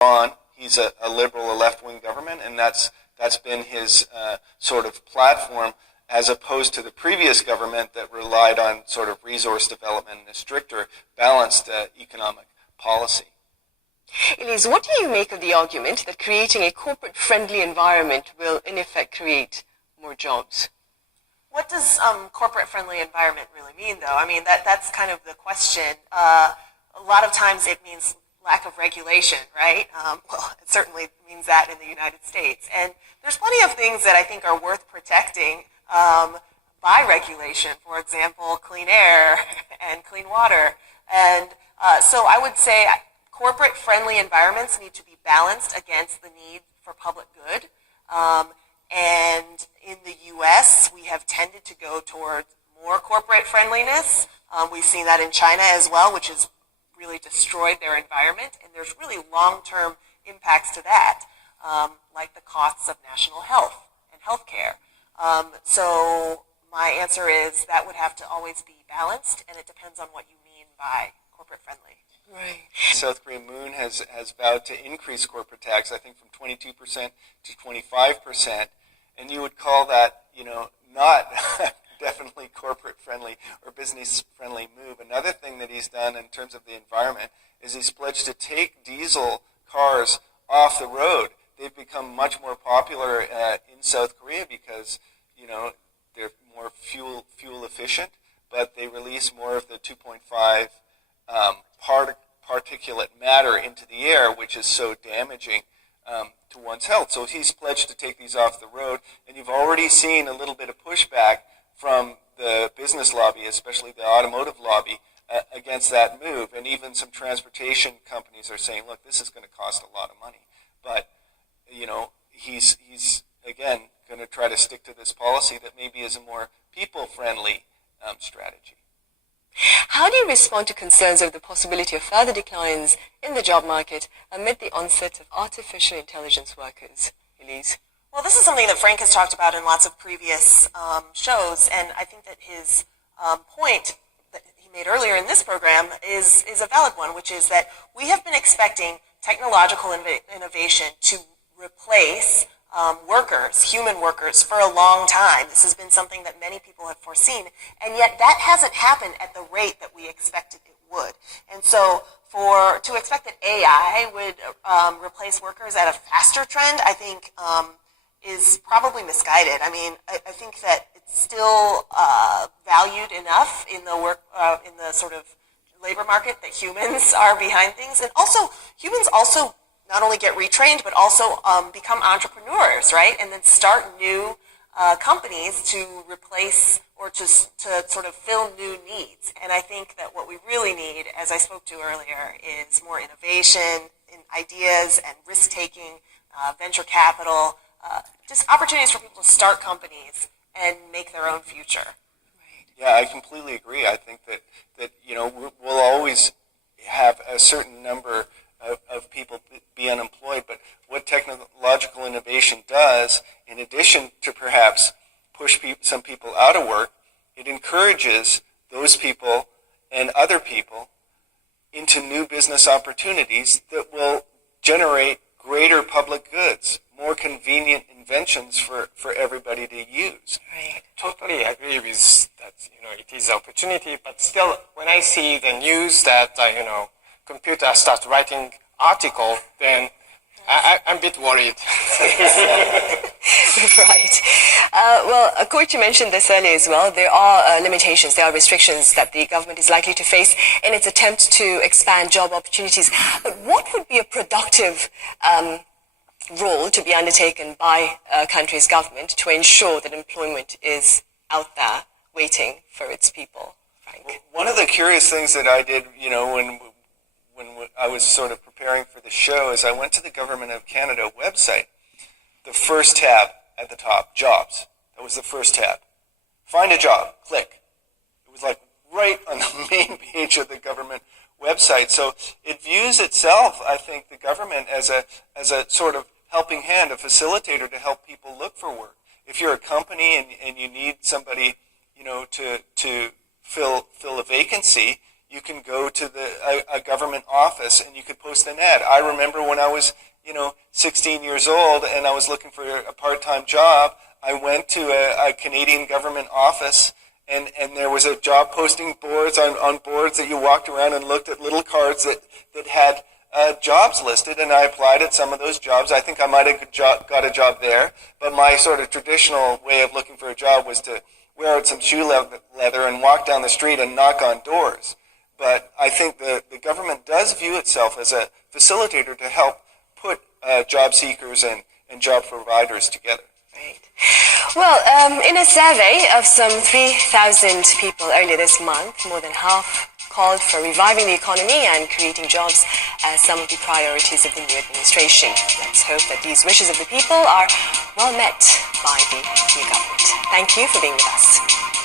on. He's a liberal, a left-wing government, and that's been his sort of platform, as opposed to the previous government that relied on sort of resource development and a stricter, balanced economic policy. Elise, what do you make of the argument that creating a corporate-friendly environment will, in effect, create more jobs? What does corporate-friendly environment really mean, though? I mean, that's kind of the question. A lot of times it means lack of regulation, right? Well, it certainly means that in the United States. And there's plenty of things that I think are worth protecting by regulation. For example, clean air and clean water. And so I would say corporate-friendly environments need to be balanced against the need for public good. And in the U.S., we have tended to go towards more corporate friendliness. We've seen that in China as well, which has really destroyed their environment. And there's really long-term impacts to that, like the costs of national health and healthcare. So my answer is that would have to always be balanced, and it depends on what you mean by corporate friendly. Right. South Korea Moon has vowed to increase corporate tax, I think, from 22% to 25%, and you would call that, not definitely corporate friendly or business friendly move. Another thing that he's done in terms of the environment is he's pledged to take diesel cars off the road. They've become much more popular in South Korea because, they're more fuel efficient, but they release more of the 2.5 particulate matter into the air, which is so damaging to one's health. So he's pledged to take these off the road, and you've already seen a little bit of pushback from the business lobby, especially the automotive lobby, against that move. And even some transportation companies are saying, look, this is going to cost a lot of money. But, he's again, going to try to stick to this policy that maybe is a more people-friendly strategy. How do you respond to concerns over the possibility of further declines in the job market amid the onset of artificial intelligence workers? Elise? Well, this is something that Frank has talked about in lots of previous shows, and I think that his point that he made earlier in this program is a valid one, which is that we have been expecting technological innovation to replace workers, human workers, for a long time. This has been something that many people have foreseen, and yet that hasn't happened at the rate that we expected it would. And so to expect that AI would replace workers at a faster trend, I think is probably misguided. I mean, I think that it's still valued enough in the sort of labor market that humans are behind things, and also humans also not only get retrained, but also become entrepreneurs, right? And then start new companies to replace or to sort of fill new needs. And I think that what we really need, as I spoke to earlier, is more innovation in ideas and risk-taking, venture capital, just opportunities for people to start companies and make their own future. Yeah, I completely agree. I think that we'll always have a certain number of people be unemployed, but what technological innovation does, in addition to perhaps push some people out of work, it encourages those people and other people into new business opportunities that will generate greater public goods, more convenient inventions for everybody to use. Right. Totally agree with that. It is an opportunity, but still, when I see the news that computer starts writing article, then I'm a bit worried. Right. Well, Koichi mentioned this earlier as well. There are limitations, there are restrictions that the government is likely to face in its attempt to expand job opportunities. But what would be a productive role to be undertaken by a country's government to ensure that employment is out there waiting for its people, Frank? One of the curious things that I did, when I was sort of preparing for the show, is I went to the Government of Canada website. The first tab at the top, jobs. That was the first tab. Find a job, click. It was like right on the main page of the government website. So it views itself, I think, the government as a sort of helping hand, a facilitator to help people look for work. If you're a company and you need somebody, to fill a vacancy, you can go to a government office and you could post an ad. I remember when I was 16 years old and I was looking for a part-time job, I went to a Canadian government office and there was a job posting boards on boards that you walked around and looked at little cards that had jobs listed, and I applied at some of those jobs. I think I might have got a job there, but my sort of traditional way of looking for a job was to wear out some shoe leather and walk down the street and knock on doors. But I think the government does view itself as a facilitator to help put job seekers and job providers together. Right. Well, in a survey of some 3,000 people earlier this month, more than half called for reviving the economy and creating jobs as some of the priorities of the new administration. Let's hope that these wishes of the people are well met by the new government. Thank you for being with us.